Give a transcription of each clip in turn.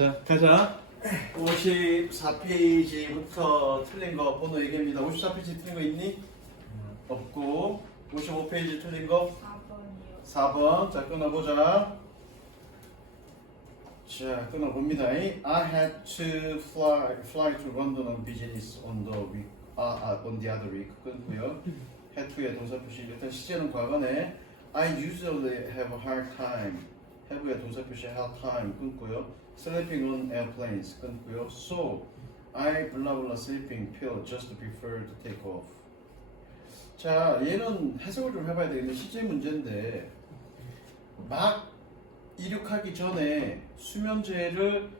자, 가자. 54페이지부터 틀린 거 번호 얘기합니다. 54페이지 틀린 거 있니? 없고 55페이지 틀린 거 4번이요. 4번. 자, 끊어보자. 자, 끊어봅니다. I had to fly to London on business on the week. on the other week. 끊고요. had to의 동사 표시. 일단 시제는 과거네. I usually have a hard time. have의 동사 표시 hard time 끊고요. Sleeping on airplanes 끊고요. So I blah blah sleeping pill just prefer to take off. 자, 얘는 해석을 좀 해봐야 되겠네. 시제 문제인데 막 이륙하기 전에 수면제를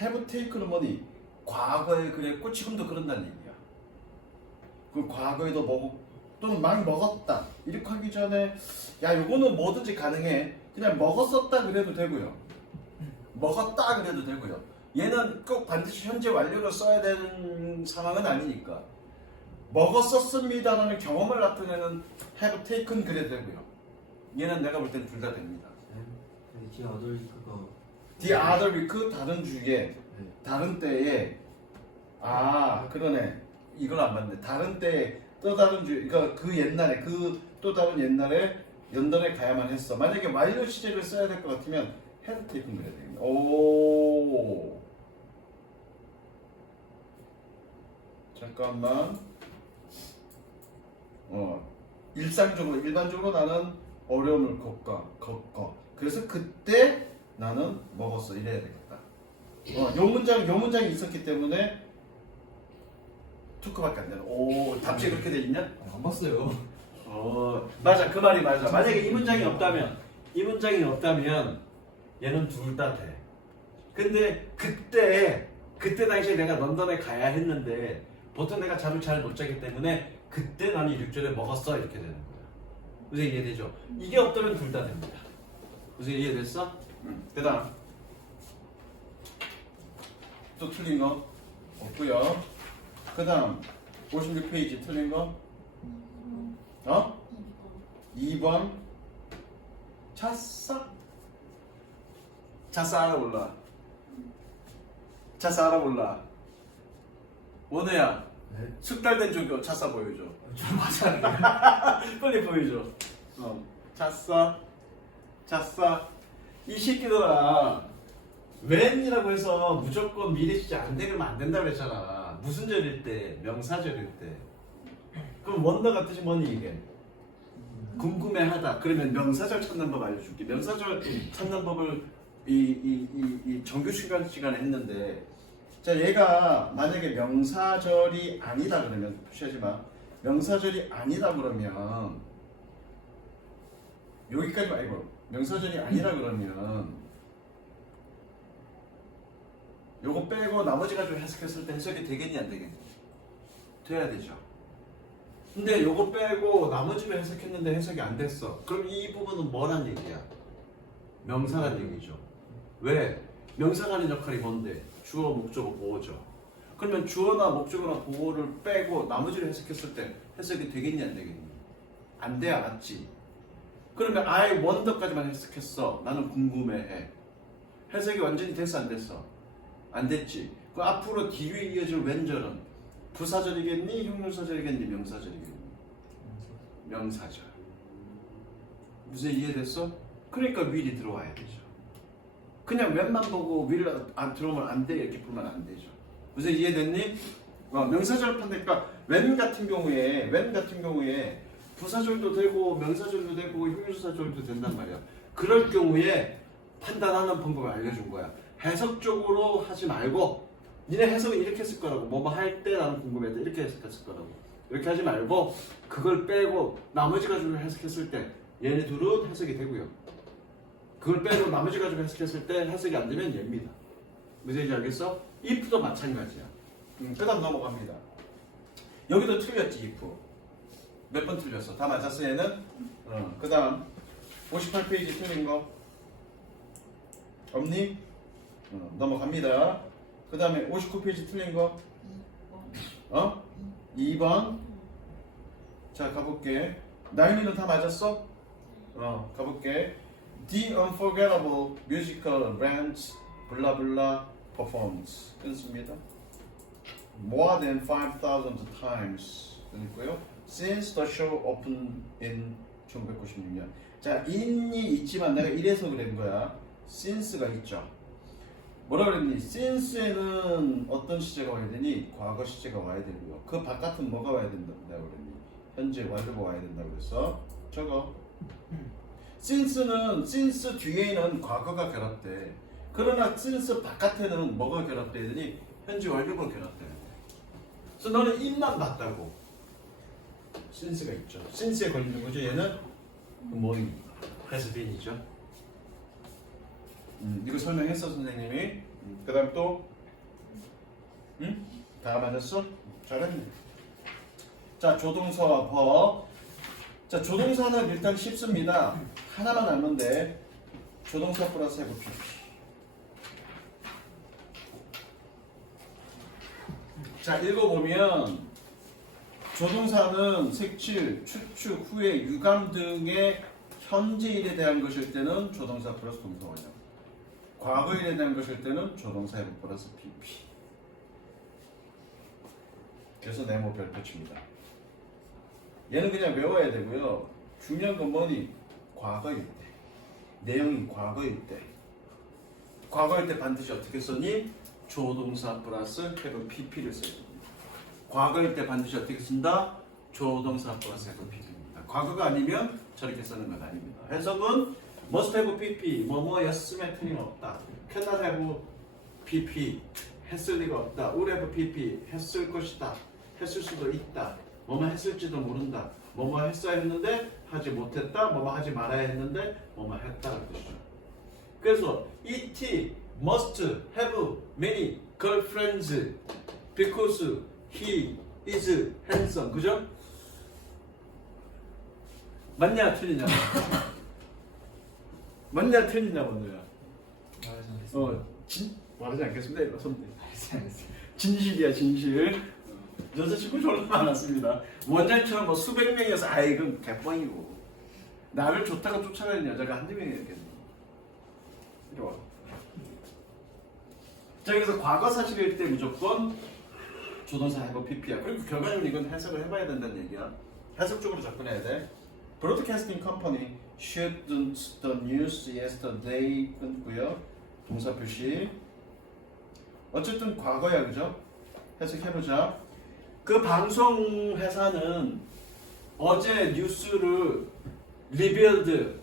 have taken money 과거에 그랬고 지금도 그런다는 얘기야. 그 과거에도 먹고 또는 막 먹었다. 이륙하기 전에 야 요거는 뭐든지 가능해. 그냥 먹었었다 그래도 되고요. 먹었다 그래도 되고요. 얘는 꼭 반드시 현재 완료로 써야 되는 상황은 아니니까 먹었었습니다라는 경험을 나타내는 have taken 그래도 되고요. 얘는 내가 볼 때는 둘 다 됩니다. 뒤에 어덜 그거 The other week 다른 주에 네. 다른 때에 그러네. 이걸 안 맞네. 다른 때에 또 다른 주 그러니까 그 옛날에 그 또 다른 옛날에 연단에 가야만 했어. 만약에 완료 시제를 써야 될 것 같으면 have taken 그래야 됩니다. 오 잠깐만. 일반적으로 나는 어려움을 겪어. 그래서 그때 나는 먹었어. 이래야 되겠다. 요 문장이 있었기 때문에 투크밖에 안 되는. 오, 답지 그렇게 돼 있냐? 안 봤어요. 맞아. 그 말이 맞아. 만약에 이 문장이 없다면 얘는 둘 다 돼. 근데 그때 당시에 내가 런던에 가야 했는데 보통 내가 잠을 잘 못 자기 때문에 그때 나는 이륙전에 먹었어 이렇게 되는 거야. 그래서 이해되죠? 이게 없다면 둘 다 됩니다. 그래서 이해됐어? 그다음 또 틀린 거 없고요. 그다음 56페이지 틀린 거 2번 차싸 알아볼라. 차싸 알아볼라. 원우야 네? 숙달된 종교 차싸 보여줘. 좀 맞아요. 빨리 보여줘. 차싸 이 새끼들아 when이라고 해서 무조건 미래 시제 안 되면 안 된다고 그랬잖아. 무슨 절일 때? 명사절일 때. 그럼 원더가 뜻이 뭐니 이게? 궁금해하다. 그러면 명사절 찾는 법 알려줄게. 명사절 찾는 법을 이 정규 시간에 했는데 자 얘가 만약에 명사절이 아니다 그러면 표시하지 마. 명사절이 아니다 그러면 여기까지 말고 명사절이 아니라 그러면 요거 빼고 나머지 가지고 해석했을 때 해석이 되겠니 안 되겠니? 돼야 되죠. 근데 요거 빼고 나머지로 해석했는데 해석이 안 됐어. 그럼 이 부분은 뭐란 얘기야? 명사란 얘기죠. 왜? 명사가 하는 역할이 뭔데? 주어, 목적어, 보어죠. 그러면 주어나 목적어나 보어를 빼고 나머지를 해석했을 때 해석이 되겠니 안 되겠니? 안 돼, 알았지? 그러면 I wonder까지만 해석했어. 나는 궁금해해. 해석이 완전히 됐어 안 됐어? 안 됐지. 그 앞으로 뒤에 이어질 왼절은 부사절이겠니? 형용사절이겠니? 명사절이겠니? 명사절. 무슨 이해됐어? 그러니까 will이 들어와야 되죠. 그냥 when만 보고 will 안 들어오면 안 돼 이렇게 보면 안 되죠. 무슨 이해됐니? 명사절 판대니까 when 같은 경우에 부사절도 되고 명사절도 되고 형용사절도 된단 말이야. 그럴 경우에 판단하는 방법을 알려준 거야. 해석적으로 하지 말고 니네 해석은 이렇게 했을 거라고 뭐뭐 할 때 나는 궁금했다 이렇게 해석했을 거라고 이렇게 하지 말고 그걸 빼고 나머지 가지고 해석했을 때 얘네 둘은 해석이 되고요. 그걸 빼고 나머지 가지고 해석했을 때 해석이 안 되면 얘입니다. 무슨 얘기인지 알겠어? if도 마찬가지야. 그 다음 넘어갑니다. 여기도 틀렸지 if. 몇 번 틀렸어? 다 맞았어 얘는? 그 다음 58페이지 틀린 거 없니? 넘어갑니다. 그 다음에 59페이지 틀린 거 2번 자 가볼게. 나윤이는 다 맞았어? 가볼게. The Unforgettable Musical Ranch 블라블라 performance 끊습니다. More than 5,000 times 끊고요. Since the show opened in 1996년. 자, in이 있지만 내가 이래서 그런 거야. since가 있죠. 뭐라 그랬니? since에는 어떤 시제가 와야 되니? 과거 시제가 와야 되고요. 그 바깥은 뭐가 와야 된다고 그랬니? 현재 완료가 와야 된다고 그랬어. 저거. since 뒤에는 과거가 결합돼. 그러나 since 바깥에는 뭐가 결합돼야 되니? 현재 완료가 결합돼야 돼. 그래서 너는 in만 봤다고. since가 있죠. since에 걸리는 거죠. 얘는 뭐니? has been이죠. 이거 설명했어 선생님이. 그 다음 또 다 맞았어? 잘했네. 자, 조동사와 버. 자, 조동사는 일단 쉽습니다. 하나만 알면 돼. 조동사 플러스 해고 PP. 자, 읽어보면 조동사는 색칠, 추측, 후회, 유감 등의 현재 일에 대한 것일 때는 조동사 플러스 동사 원형. 과거 일에 대한 것일 때는 조동사 해부 플러스 PP. 그래서 네모 별표 칩니다. 얘는 그냥 외워야 되고요. 중요한 건 뭐니? 과거일 때. 내용이 과거일 때. 과거일 때 반드시 어떻게 썼니? 조동사 플러스 해부 PP를 써야 됩니다. 과거일 때 반드시 어떻게 쓴다? 조동사 플러스 해부 PP입니다. 과거가 아니면 저렇게 쓰는 건 아닙니다. 해석은 must have PP, 뭐뭐였음에 틀림없다. cannot have PP, 했을 리가 없다. would have PP, 했을 것이다. 했을 수도 있다. 뭐뭐 했을지도 모른다. 뭐뭐 했어야 했는데 하지 못했다. 뭐뭐 하지 말아야 했는데 뭐뭐 했다는 뜻이죠. 그래서 it must have many girlfriends because he is handsome. 그죠? 맞냐 틀리냐? 맞냐 틀리냐 먼저야. 말하지 않겠습니다. 이거 손대. 진실이야 진실. 여자친구 졸라 많았습니다. 원장처럼 뭐 수백 명이어서 아이 그건 개뻥이고 나를 좋다고 쫓아가는 여자가 한두 명이었겠네. 이리 와. 자, 그래서 과거 사실일 때 무조건 조동사 해고 PP야. 그리고 결과적으로 이건 해석을 해봐야 된다는 얘기야. 해석적으로 접근해야 돼. Broadcasting company shared the news yesterday 끊고요. 동사 표시. 어쨌든 과거야, 그죠? 해석해보자. 그 방송 회사는 어제 뉴스를 리빌드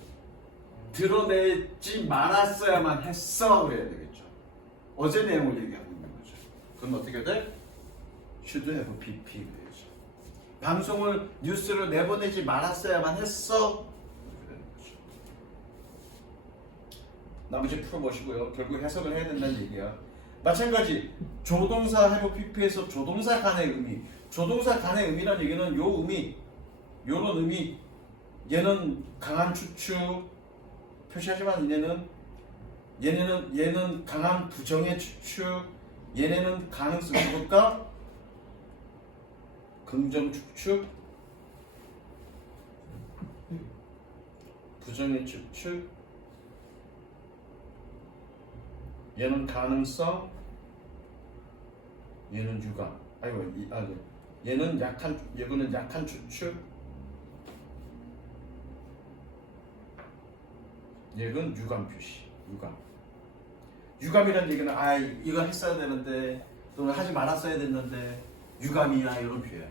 드러내지 말았어야만 했어 그래야 되겠죠. 어제 내용을 얘기하고 있는 거죠. 그럼 어떻게 돼? should have PP 그래야죠. 방송을 뉴스를 내보내지 말았어야만 했어. 나머지 풀어보시고요. 결국 해석을 해야 된다는 얘기야. 마찬가지 조동사 have PP에서 조동사 간의 의미. 조동사 간의 의미란 얘기는 요 의미, 요런 의미. 얘는 강한 추측 표시하지만 얘는 강한 부정의 추측. 얘네는 가능성 해볼까? 긍정 추측, 부정의 추측. 얘는 가능성, 얘는 유감. 얘는 얘는 약한 추측, 얘는 유감 표시. 유감이란 얘기는 이거 했어야 되는데 또는 하지 말았어야 됐는데 유감이야 이런 표현.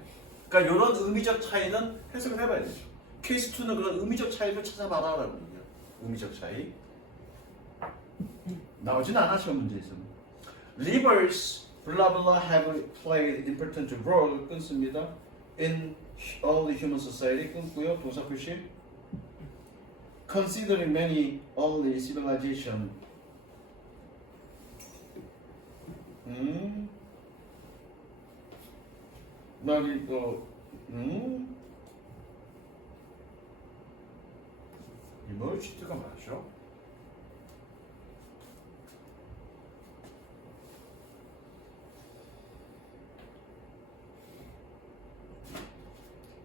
그러니까 이런 의미적 차이는 해석을 해봐야 되죠. 케이스 2는 그런 의미적 차이를 찾아봐라라고 얘기해요. 의미적 차이. 나오진 않아 시험 문제에서는. Rivers blah blah have played important role 끊습니다. In all the human society 끊고요. 동사 표시. Considering many early civilization. 말이 또 emerged가 맞죠?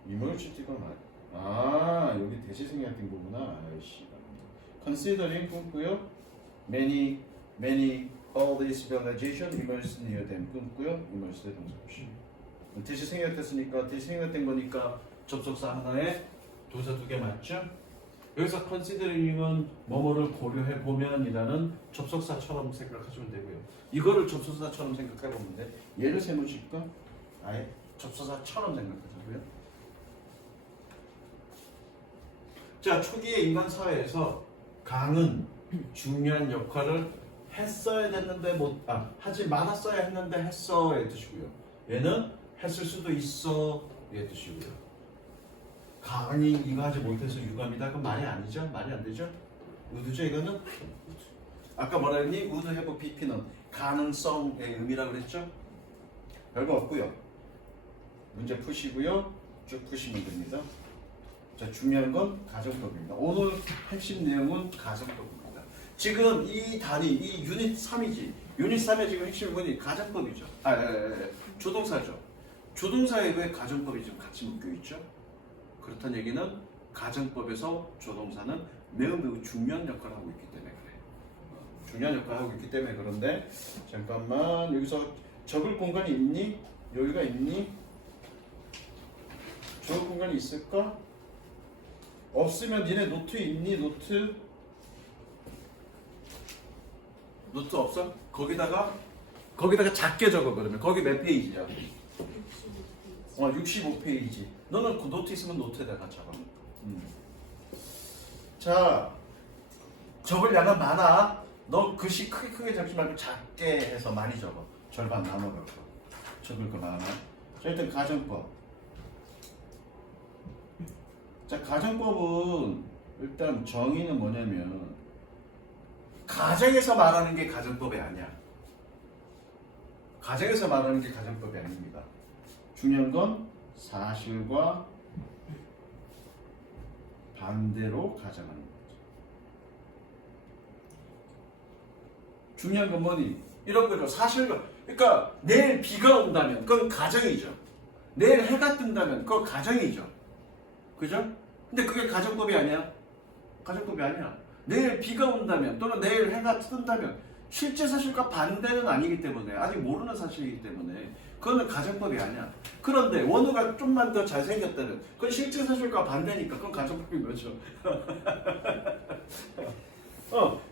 emerged가 여기 대시생략된 거구나. 아이씨. considering 끊고요. many all this civilization immersed near them 끊고요. immersed 동사 없이. 대시 생략됐으니까 대시 생략된 거니까 접속사 하나에 동사 두 개 맞죠? 여기서 considering은 뭐뭐를 고려해 보면이라는 접속사처럼 생각하시면 되고요. 이거를 접속사처럼 생각해 보면 돼. 예를 세우실까? 아예 접속사처럼 생각하자고요. 자, 초기의 인간 사회에서 강은 중요한 역할을 했어야 됐는데 하지 말았어야 했는데 했어의 뜻이고요. 얘는 했을 수도 있어 의 뜻이고요. 강이 이거 하지 못해서 유감이다. 그건 말이 아니죠? 말이 안 되죠? 우드죠 이거는? 아까 뭐라 했니? would have BP는 가능성의 의미라고 그랬죠? 별거 없고요. 문제 푸시고요. 쭉 푸시면 됩니다. 자, 중요한 건 가정법입니다. 오늘 핵심 내용은 가정법입니다. 지금 이 단위, 이 유닛 3이지. 유닛 3의 지금 핵심 부분이 가정법이죠. 조동사죠. 조동사에 왜 가정법이 좀 같이 묶여 있죠? 그렇다는 얘기는 가정법에서 조동사는 매우 중요한 역할을 하고 있기 때문에 그래요. 중요한 역할을 하고 있기 때문에 그런데 잠깐만 여기서 적을 공간이 있니? 여기가 있니? 적을 공간이 있을까? 없으면 니네 노트 있니? 노트 없어? 거기다가 작게 적어 그러면 거기 몇 페이지야? 65페이지. 너는 그 노트 있으면 노트에다가 적어. 자, 적을 양은 많아. 너 글씨 크게 적지 말고 작게 해서 많이 적어. 절반 나눠갖고 적을 거 많아. 자, 일단 가정법. 자, 가정법은 일단 정의는 뭐냐면 가정에서 말하는 게 가정법이 아니야. 가정에서 말하는 게 가정법이 아닙니다. 중요한 건 사실과 반대로 가정하는 거죠. 중요한 건 뭐니? 이런 거죠. 사실과. 그러니까 내일 비가 온다면 그건 가정이죠. 내일 해가 뜬다면 그건 가정이죠. 그죠? 근데 그게 가정법이 아니야. 가정법이 아니야. 내일 비가 온다면 또는 내일 해가 뜬다면 실제 사실과 반대는 아니기 때문에 아직 모르는 사실이기 때문에 그거는 가정법이 아니야. 그런데 원우가 좀만 더 잘생겼다면 그건 실제 사실과 반대니까 그건 가정법인 거죠.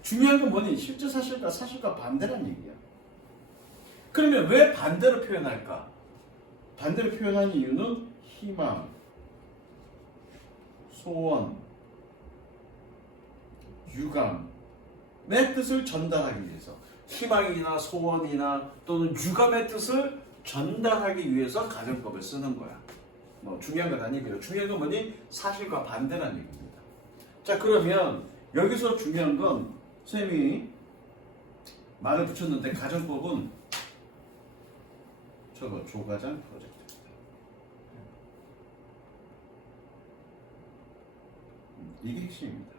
중요한 건 뭐니? 실제 사실과 반대란 얘기야. 그러면 왜 반대로 표현할까? 반대로 표현하는 이유는 희망, 소원, 유감의 뜻을 전달하기 위해서 희망이나 소원이나 또는 유감의 뜻을 전달하기 위해서 가정법을 쓰는 거야. 뭐 중요한 건 아니고요. 중요한 건 뭐니? 사실과 반대라는 얘기입니다. 자, 그러면 여기서 중요한 건 선생님이 말을 붙였는데 가정법은 저거 조가장 프로젝트입니다. 이게 핵심입니다.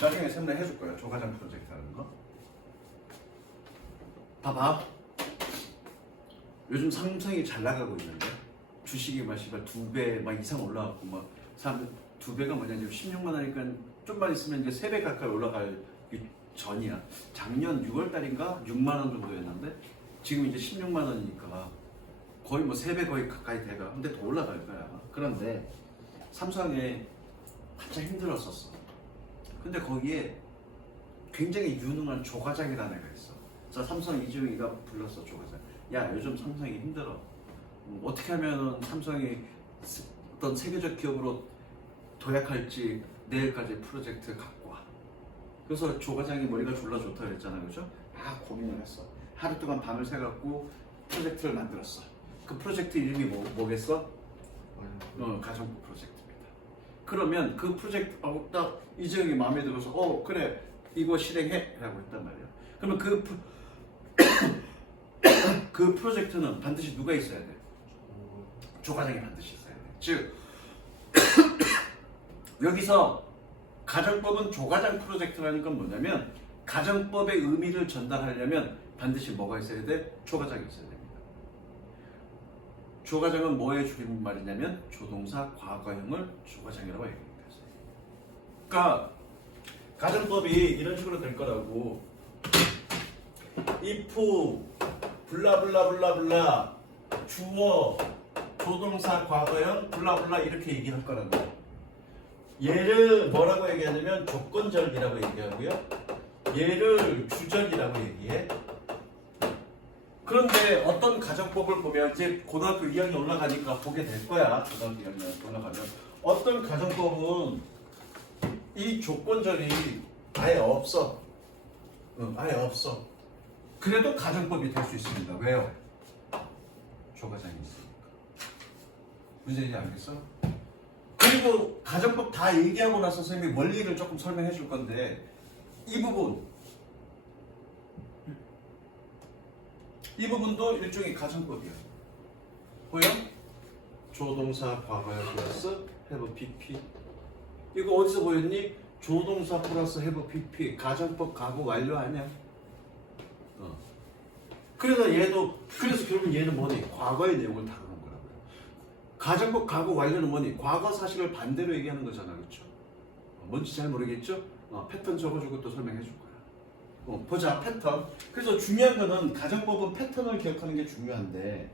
나중에 설명해 줄 거예요. 조가장 프로젝트라는 거. 봐봐. 요즘 삼성이 잘 나가고 있는데 주식이 막 2배 막 이상 올라갔고 막 사람들 2배가 뭐냐 지금 16만 원이니까 좀만 있으면 이제 3배 가까이 올라갈 전이야. 작년 6월 달인가 6만 원 정도였는데 지금 이제 16만 원이니까 거의 뭐 3배 거의 가까이 돼가. 근데 더 올라갈 거야. 그런데 삼성에 한참 힘들었었어. 근데 거기에 굉장히 유능한 조과장이라는 애가 있어. 그래서 삼성 이주영이가 불렀어. 조과장. 야, 요즘 삼성이 힘들어. 어떻게 하면 삼성이 어떤 세계적 기업으로 도약할지 내일까지 프로젝트 갖고 와. 그래서 조과장이 머리가 졸라 좋다 그랬잖아. 그죠? 고민을 했어. 하루 동안 밤을 새갖고 프로젝트를 만들었어. 그 프로젝트 이름이 뭐겠어? 가정법 프로젝트입니다. 그러면 그 프로젝트 딱 이재용이 마음에 들어서 그래 이거 실행해 라고 했단 말이야. 그러면 그 프로젝트는 반드시 누가 있어야 돼? 조과장이 반드시 있어야 돼. 즉 여기서 가정법은 조과장 프로젝트라는 건 뭐냐면 가정법의 의미를 전달하려면 반드시 뭐가 있어야 돼? 조과장이 있어야 됩니다. 조과장은 뭐의 줄임말이냐면 조동사 과거형을 조과장이라고 얘기합니다. 그러니까 가정법이 이런 식으로 될 거라고 if 블라블라블라블라 주어 조동사 과거형 블라블라 이렇게 얘기할 거라고. 얘를 뭐라고 얘기하냐면 조건절이라고 얘기하고요. 얘를 주절이라고 얘기해. 그런데 어떤 가정법을 보면 이제 고등학교 2학년 올라가니까 보게 될 거야. 고등학교 2학년 올라가면 어떤 가정법은 이 조건절이 아예 없어. 아예 없어. 그래도 가정법이 될 수 있습니다. 왜요? 조가장이 있으니까. 무슨 얘기인지 알겠어? 그리고 가정법 다 얘기하고 나서 선생님이 원리를 조금 설명해 줄 건데 이 부분도 일종의 가정법이야. 보여? 조동사 과거형 플러스 have PP. 이거 어디서 보였니? 조동사 플러스 have PP. 가정법 가구 완료 아니야? 그래서 결국 얘는 뭐니? 과거의 내용을 다루는 거라고요. 가정법 가구 완료는 뭐니? 과거 사실을 반대로 얘기하는 거잖아, 그렇죠? 뭔지 잘 모르겠죠? 패턴 적어주고 또 설명해 줄 거야. 보자, 패턴. 그래서 중요한 거는 가정법은 패턴을 기억하는 게 중요한데.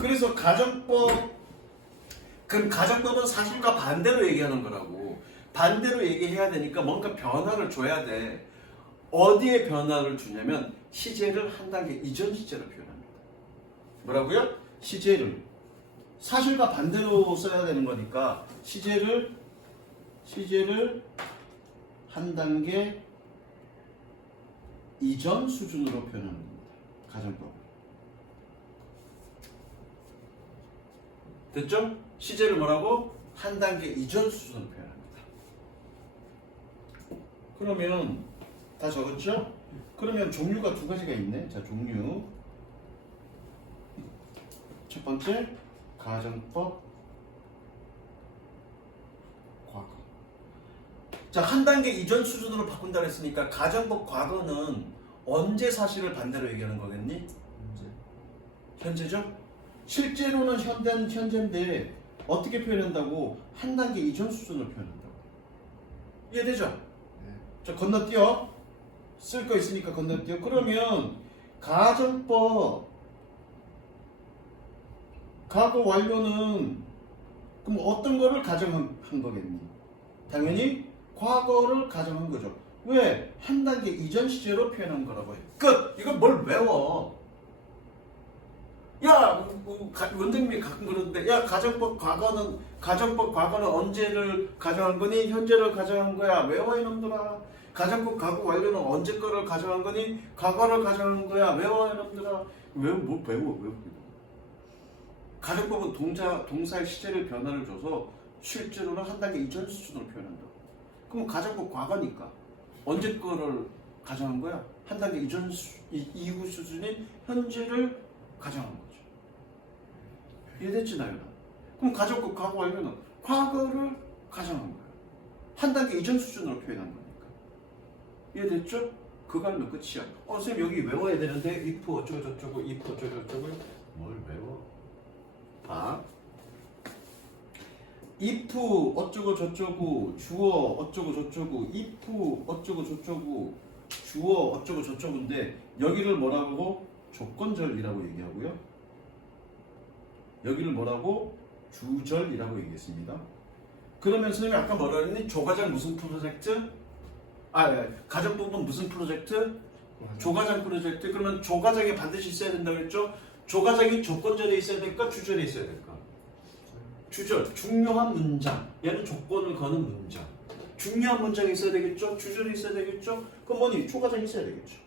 그래서 그럼 가정법은 사실과 반대로 얘기하는 거라고. 반대로 얘기해야 되니까 뭔가 변화를 줘야 돼. 어디에 변화를 주냐면 시제를 한 단계 이전 시제로 표현합니다. 뭐라고요? 시제를 사실과 반대로 써야 되는 거니까 시제를 한 단계 이전 수준으로 표현하는 겁니다. 가정법. 됐죠? 시제를 뭐라고? 한 단계 이전 수준으로 표현합니다. 그러면 다 적었죠? 그러면 종류가 두 가지가 있네. 자, 종류. 첫 번째, 가정법 과거. 자, 한 단계 이전 수준으로 바꾼다 그랬으니까 가정법 과거는 언제 사실을 반대로 얘기하는 거겠니? 현재죠? 실제로는 현재인데 어떻게 표현한다고? 한 단계 이전 수준으로 표현한다고. 이해되죠? 네. 자, 건너뛰어. 쓸 거 있으니까 건너뛰어. 그러면 가정법 과거 완료는 그럼 어떤 거를 가정한 거겠니? 당연히 과거를 가정한 거죠. 왜? 한 단계 이전 시제로 표현한 거라고 해. 끝! 이걸 뭘 외워? 야, 원장님이 가끔 그러는데, 야, 가정법 과거는 언제를 가정한 거니? 현재를 가정한 거야. 외워, 이놈들아. 가정법 과거 완료는 언제 거를 가정한 거니? 과거를 가정한 거야. 외워, 이놈들아. 외워. 가정법은 동사의 시제를 변화를 줘서 실제로는 한 단계 이전 수준으로 표현한다. 그럼 가정법 과거니까 언제 거를 가정한 거야? 한 단계 이후 수준인 현재를 가정한 거죠. 이해됐지, 나연아? 그럼 가정법 과거 완료는 과거를 가정한 거야. 한 단계 이전 수준으로 표현한 거니까. 이해됐죠? 그거 하면 끝이야. 선생님 여기 외워야 되는데 if 어쩌고저쩌고 if 어쩌고저쩌고 뭘 외워? 봐. if 어쩌고저쩌고 주어 어쩌고저쩌고 if 어쩌고저쩌고 주어 어쩌고저쩌고인데 여기를 뭐라고? 조건절이라고 얘기하고요. 여기를 뭐라고? 주절이라고 얘기했습니다. 그러면 선생님이 아까 뭐라 그랬니? 조가장 무슨 프로젝트? 가정법은 무슨 프로젝트? 조가장 프로젝트. 그러면 조가장이 반드시 있어야 된다고 했죠? 조가장이 조건절에 있어야 될까? 주절에 있어야 될까? 주절. 중요한 문장. 얘는 조건을 거는 문장. 중요한 문장이 있어야 되겠죠? 주절이 있어야 되겠죠? 그럼 뭐니? 조가장이 있어야 되겠죠?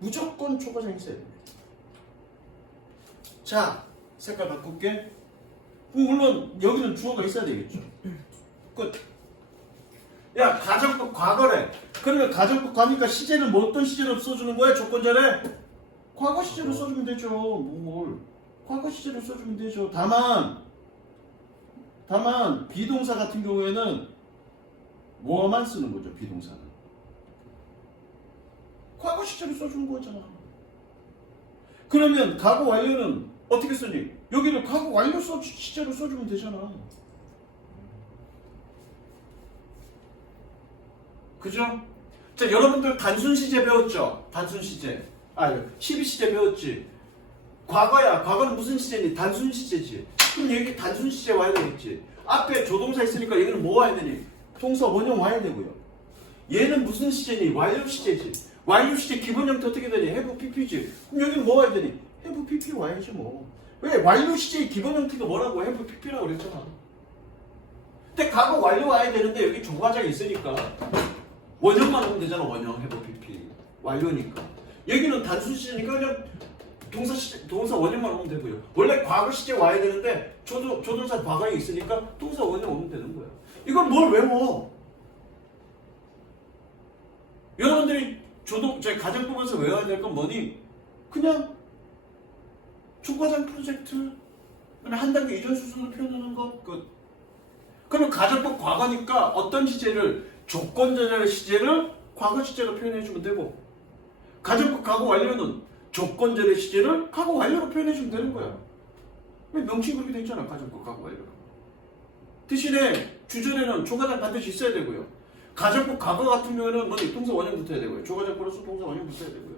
무조건 조가장이 있어야 되겠죠? 자, 색깔 바꿀게. 물론 여기는 주어가 있어야 되겠죠? 끝. 야, 가정법 과거래. 그러면 가정법 과니까 시제는 뭐 어떤 시제로 써주는 거야? 조건절에? 과거 시제로 써주면 되죠. 과거 시제로 써주면 되죠. 다만 비동사 같은 경우에는 뭐만 쓰는 거죠? 비동사는 과거 시제로 써주는 거잖아. 그러면 과거 완료는 어떻게 쓰니? 여기를 과거 완료 시제로 써주면 되잖아. 그죠? 자, 여러분들 단순 시제 배웠죠? 단순 시제. 12시제 배웠지? 과거야. 과거는 무슨 시제니? 단순 시제지. 그럼 여기 단순 시제 와야 되겠지. 앞에 조동사 있으니까 여기는 뭐 와야 되니? 동사 원형 와야 되고요. 얘는 무슨 시제니? 완료 시제지. 완료 시제 기본 형태 어떻게 되니? have pp지. 그럼 여기는 뭐 와야 되니? have pp 와야지 뭐. 왜? 완료 시제의 기본 형태가 뭐라고? have pp라고 그랬잖아. 근데 과거 완료 와야 되는데 여기 조과장이 있으니까 원형만 하면 되잖아. 원형 have pp. 완료니까. 여기는 단순 시제니까 그냥 동사 원형만 하면 되고요. 원래 과거 시제 와야 되는데 조동사 과거에 있으니까 동사 원형 오면 되는 거야. 이걸 뭘 외워? 여러분들이 저희 가정 보면서 외워야 될 건 뭐니? 그냥 초과장 프로젝트 한 단계 이전 수준으로 표현하는 것 끝. 그러면 가정법 과거니까 어떤 시제를 조건전의 시제를 과거 시제로 표현해주면 되고 가정법 과거 완료는 조건전의 시제를 과거 완료로 표현해주면 되는 거야. 왜 명칭이 그렇게 돼 있잖아. 가정법 과거 완료로. 대신에 주전에는 조과장 반드시 있어야 되고요. 가정법 과거 같은 경우에는 뭐니? 동사 원형 붙어야 되고요. 조과장 플러스 동사 원형 붙어야 되고요.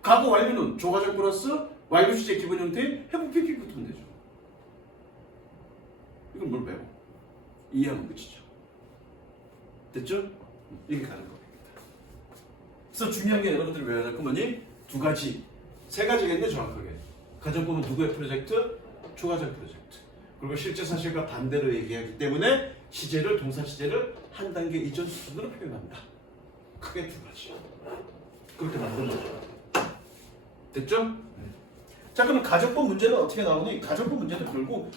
과거 완료는 조과장 플러스 완료 시제 기본 형태인 have pp 붙으면 되죠. 이건 뭘 배워? 이해하면 끝이죠. 됐죠? 이게 가는 겁니다. 그래서 중요한 게 여러분들이 외워야 될 건 뭐니? 두 가지, 세 가지겠네 정확하게. 가정법은 누구의 프로젝트? 초과장 프로젝트. 그리고 실제 사실과 반대로 얘기하기 때문에 시제를 동사 시제를 한 단계 이전 수준으로 표현한다. 크게 두 가지. 그렇게 만든 거죠. 됐죠? 네. 자, 그럼 가정법 문제는 어떻게 나오니? 가정법 문제는 결국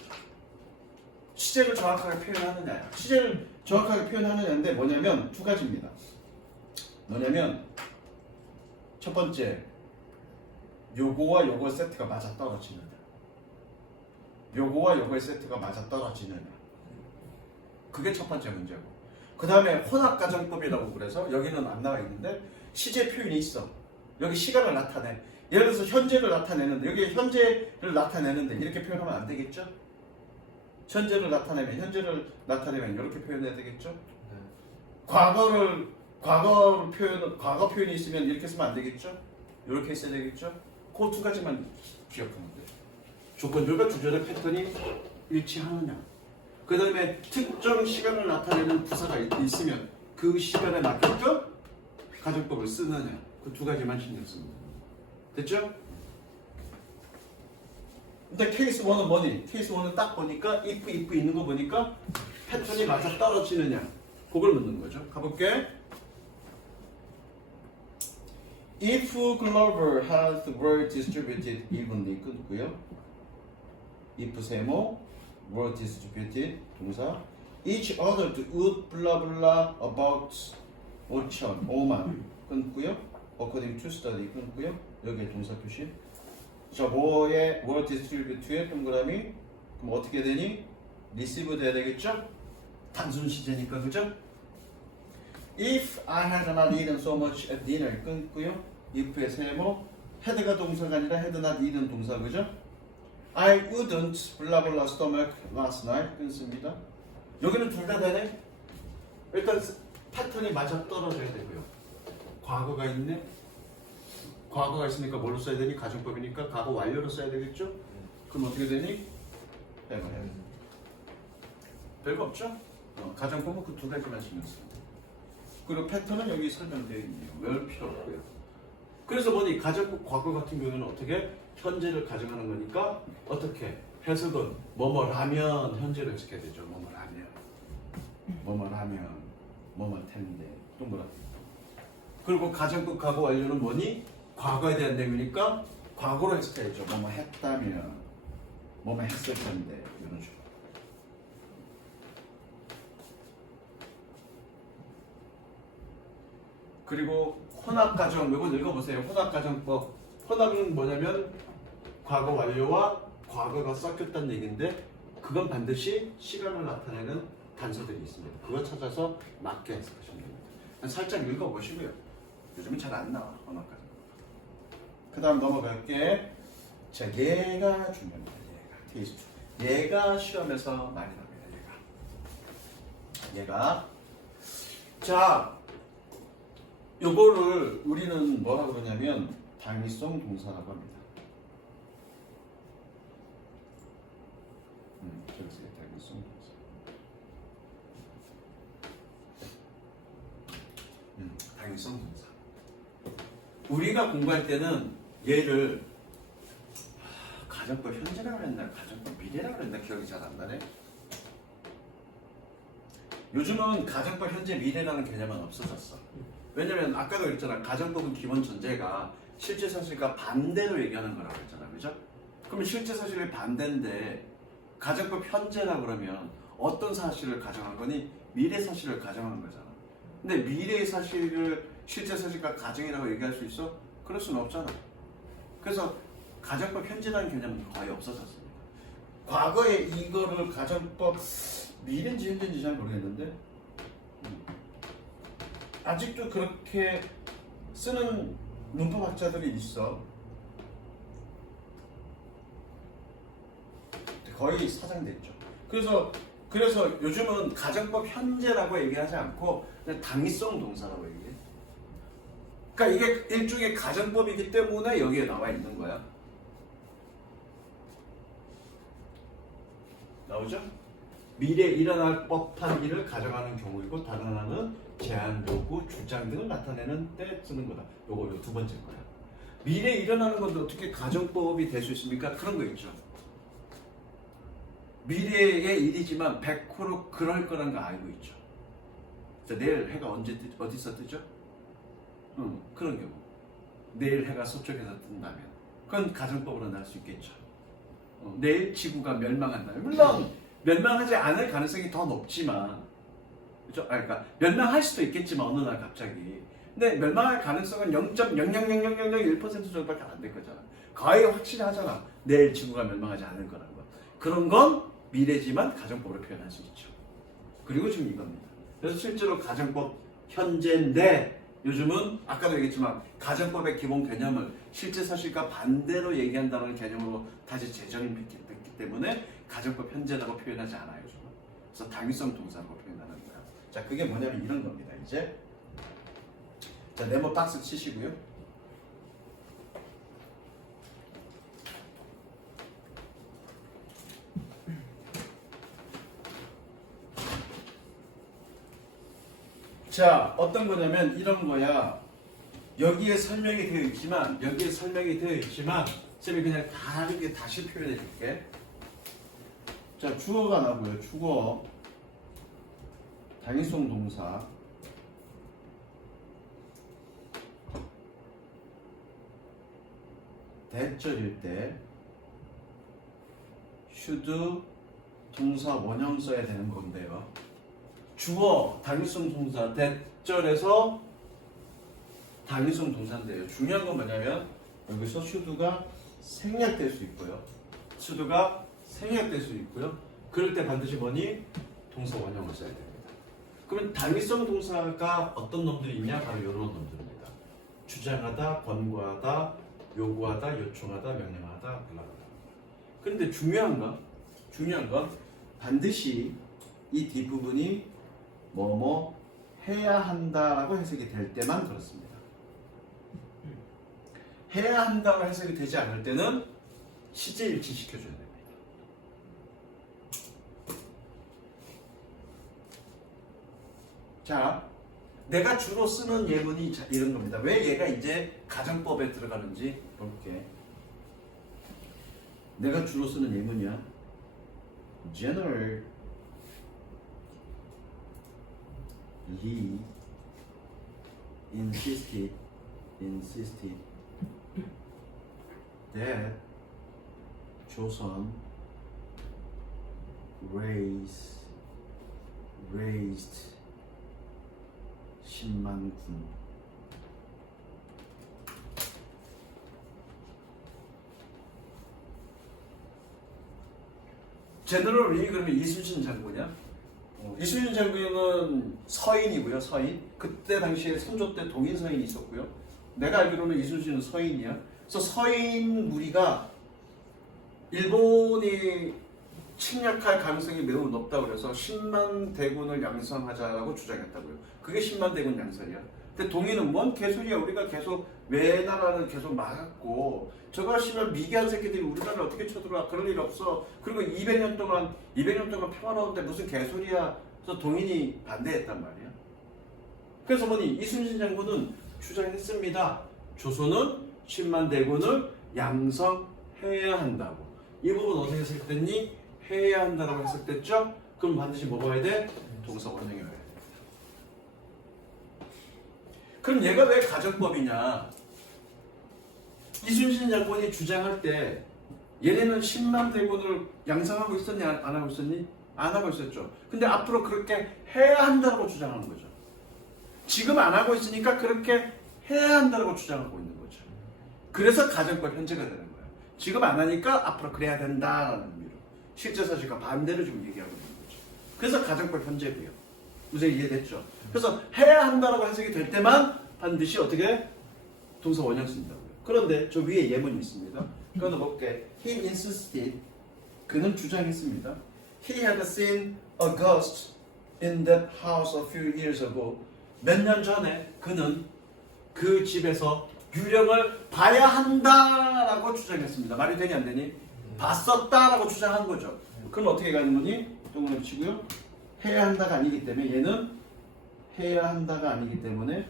시제를 정확하게 표현하느냐. 시제를 정확하게 표현하느냐인데 뭐냐면 두 가지입니다. 뭐냐면 첫 번째, 요거와 요거 세트가 맞아 떨어지느냐. 요거와 요거의 세트가 맞아 떨어지느냐. 그게 첫 번째 문제고. 그 다음에 혼합가정법이라고 그래서 여기는 안 나와 있는데 시제 표현이 있어. 여기 시간을 나타내. 예를 들어서 현재를 나타내는데 여기 현재를 나타내는데 이렇게 표현하면 안 되겠죠? 현재를 나타내면 이렇게 표현해야 되겠죠? 네. 과거 표현이 있으면 이렇게 쓰면 안 되겠죠? 이렇게 써야 되겠죠? 그 두 가지만 기억하면 돼요. 조건절과 주절의 패턴이 일치하느냐. 그 다음에 특정 시간을 나타내는 부사가 있으면 그 시간에 맞게끔 가정법을 쓰느냐. 그 두 가지만 신경 씁니다. 됐죠? 근데 케이스 1은 뭐니? 케이스 1은 딱 보니까 if 있는 거 보니까 패턴이 맞아 떨어지느냐. 그걸 묻는 거죠. 가볼게. If Glover has the word distributed evenly 끊고요. if 세모 word distributed 동사 each other would blah blah about 5만 끊고요. according to study 끊고요. 여기에 동사 표시. 자, 뭐의 word distribute의 동그라미 그럼 어떻게 되니? receive 돼야 되겠죠? 단순 시제니까 그죠? If I had not eaten so much at dinner 끊고요. if의 세모 had가 동사가 아니라 had not eaten 동사 그죠? I wouldn't blah blah stomach last night 끊습니다. 여기는 둘 다 되네. 일단 패턴이 맞아 떨어져야 되고요. 과거가 있네. 과거가 있으니까 뭘로 써야 되니? 가정법이니까 과거 완료로 써야 되겠죠? 그럼 어떻게 되니? 해봐요. 별거 없죠? 가정법은 그 두 가지만 신경 씁니다. 그리고 패턴은 여기 설명되어 있네요. 외울 필요 없고요. 그래서 뭐니? 가정법 과거 같은 경우는 어떻게? 현재를 가정하는 거니까 어떻게? 해석은 뭐뭐라면 현재로 해석해야 되죠. 뭐뭐라면 뭐뭐 텐데 동그라미. 그리고 가정법 과거 완료는 뭐니? 과거에 대한 내용이니까 과거로 해석해야죠. 뭐뭐 했다면 뭐뭐 했을 텐데 이런 식으로. 그리고 혼합가정 이건 읽어보세요. 혼합가정법. 혼합은 뭐냐면 과거 완료와 과거가 섞였다는 얘기인데 그건 반드시 시간을 나타내는 단서들이 있습니다. 그거 찾아서 맞게 해석하시면 됩니다. 살짝 읽어보시고요. 요즘은 잘 안 나와. 혼합가정. 그 다음 넘어갈게. 자, 얘가 중요합니다. 테이스트. 얘가 시험에서 많이 나옵니다. 얘가. 자, 요거를 우리는 뭐라 그러냐면 당위성 동사라고 합니다. 저기서 당위성 동사. 당위성 동사. 우리가 공부할 때는 얘를 가정법 현재라고 그랬나 가정법 미래라고 그랬나 기억이 잘 안 나네. 요즘은 가정법 현재 미래라는 개념은 없어졌어. 왜냐면 아까도 그랬잖아. 가정법은 기본 전제가 실제 사실과 반대로 얘기하는 거라고 했잖아. 그죠? 그러면 실제 사실이 반대인데 가정법 현재라 그러면 어떤 사실을 가정한 거니? 미래 사실을 가정한 거잖아. 근데 미래의 사실을 실제 사실과 가정이라고 얘기할 수 있어? 그럴 수는 없잖아. 그래서 가정법 현재라는 개념은 거의 없어졌습니다. 과거에 이거를 가정법 미래인지 현재인지 잘 모르겠는데 아직도 그렇게 쓰는 문법학자들이 있어. 거의 사장됐죠. 그래서 요즘은 가정법 현재라고 얘기하지 않고 그냥 당위성 동사라고 얘기해. 그러니까 이게 일종의 가정법이기 때문에 여기에 나와 있는 거야. 나오죠? 미래에 일어날 법한 일을 가정하는 경우이고 다른 하나는 제안, 요구, 주장 등을 나타내는 때 쓰는 거다. 요거 두 번째 거야. 미래에 일어나는 건데 어떻게 가정법이 될 수 있습니까? 그런 거 있죠. 미래의 일이지만 100% 그럴 거란 거 알고 있죠. 내일 해가 어디서 뜨죠? 그런 경우. 내일 해가 서쪽에서 뜬다면 그건 가정법으로 날 수 있겠죠. 내일 지구가 멸망한다면 물론 멸망하지 않을 가능성이 더 높지만 그렇죠? 그러니까 멸망할 수도 있겠지만 어느 날 갑자기 근데 멸망할 가능성은 0.0000001% 정도밖에 안 될 거잖아. 거의 확실하잖아. 내일 지구가 멸망하지 않을 거라는 거. 그런 건 미래지만 가정법으로 표현할 수 있죠. 그리고 지금 이겁니다. 그래서 실제로 가정법 현재인데 요즘은 아까도 얘기했지만 가정법의 기본 개념을 실제 사실과 반대로 얘기한다는 개념으로 다시 재정립했기 때문에 가정법 현재라고 표현하지 않아요. 요즘은. 그래서 당위성 동사라고 표현하는 거야. 자, 그게 뭐냐면 이런 겁니다. 이제 자, 네모 박스 치시고요. 자, 어떤 거냐면 이런 거야. 여기에 설명이 되어 있지만 쌤이 그냥 다르게 다시 표현해 줄게. 자, 주어가 나고요. 주어 당위성 동사 대절일 때 should 동사 원형 써야 되는 건데요. 주어 당위성 동사 대절에서 당위성 동사인데요. 중요한 건 뭐냐면 여기서 should가 생략될 수 있고요. 그럴 때 반드시 뭐니? 동사 원형을 써야 됩니다. 그러면 당위성 동사가 어떤 놈들이 있냐? 바로 이런 놈들입니다. 주장하다, 권고하다, 요구하다, 요청하다, 명령하다, 불러하다. 그런데 중요한 건 반드시 이 뒷부분이 뭐뭐 해야 한다라고 해석이 될 때만 그렇습니다. 해야 한다고 해석이 되지 않을 때는 시제 일치시켜줘야 됩니다. 자, 내가 주로 쓰는 예문이 이런 겁니다. 왜 얘가 이제 가정법에 들어가는지 볼게. 내가 주로 쓰는 예문이야. Generally insisted that 조선 raised 10만 군. 제너럴이 그러면 이순신 장군이야? 이순신 장군은 서인이고요. 서인. 그때 당시에 선조 때 동인 서인이 있었고요. 내가 알기로는 이순신은 서인이야. 그래서 서인 무리가 일본이 침략할 가능성이 매우 높다고 그래서 10만 대군을 양성하자라고 주장했다고요. 그게 10만 대군 양성이야. 근데 동의는 뭔 개소리야. 우리가 계속 외 나라를 계속 막았고 저거 씨발 미개한 새끼들이 우리나라를 어떻게 쳐들어와. 그럴 일 없어. 그리고 200년 동안 평화로운데 무슨 개소리야. 그래서 동인이 반대했단 말이야. 그래서 뭐니 이순신 장군은 주장했습니다. 조선은 10만 대군을 양성해야 한다고. 이 부분 어떻게 해석됐니? 해야 한다라고 해석됐죠? 그럼 반드시 뭐 봐야 돼? 동사 원형이 와야 돼. 그럼 얘가 왜 가정법이냐? 이순신 장군이 주장할 때 얘네는 10만 대군을 양성하고 있었니? 안 하고 있었니? 안 하고 있었죠. 근데 앞으로 그렇게 해야 한다고 주장하는 거죠. 지금 안 하고 있으니까 그렇게 해야 한다고 주장하고 있는 거죠. 그래서 가정법 현재가 되는 거예요. 지금 안 하니까 앞으로 그래야 된다라는 의미로 실제 사실과 반대로 지금 얘기하고 있는 거죠. 그래서 가정법 현재고요. 무슨 이해됐죠? 그래서 해야 한다라고 해석이 될 때만 반드시 어떻게 동사 원형 쓴다고요. 그런데 저 위에 예문이 있습니다. 그거는 볼게. He insisted. 그는 주장했습니다. He had seen a ghost in that house a few years ago. 몇 년 전에 그는 그 집에서 유령을 봐야 한다라고 주장했습니다. 말이 되니 안 되니? 봤었다라고 주장한 거죠. 그럼 어떻게 가는 거니? 동그라미 치고요. 해야 한다가 아니기 때문에 얘는 해야 한다가 아니기 때문에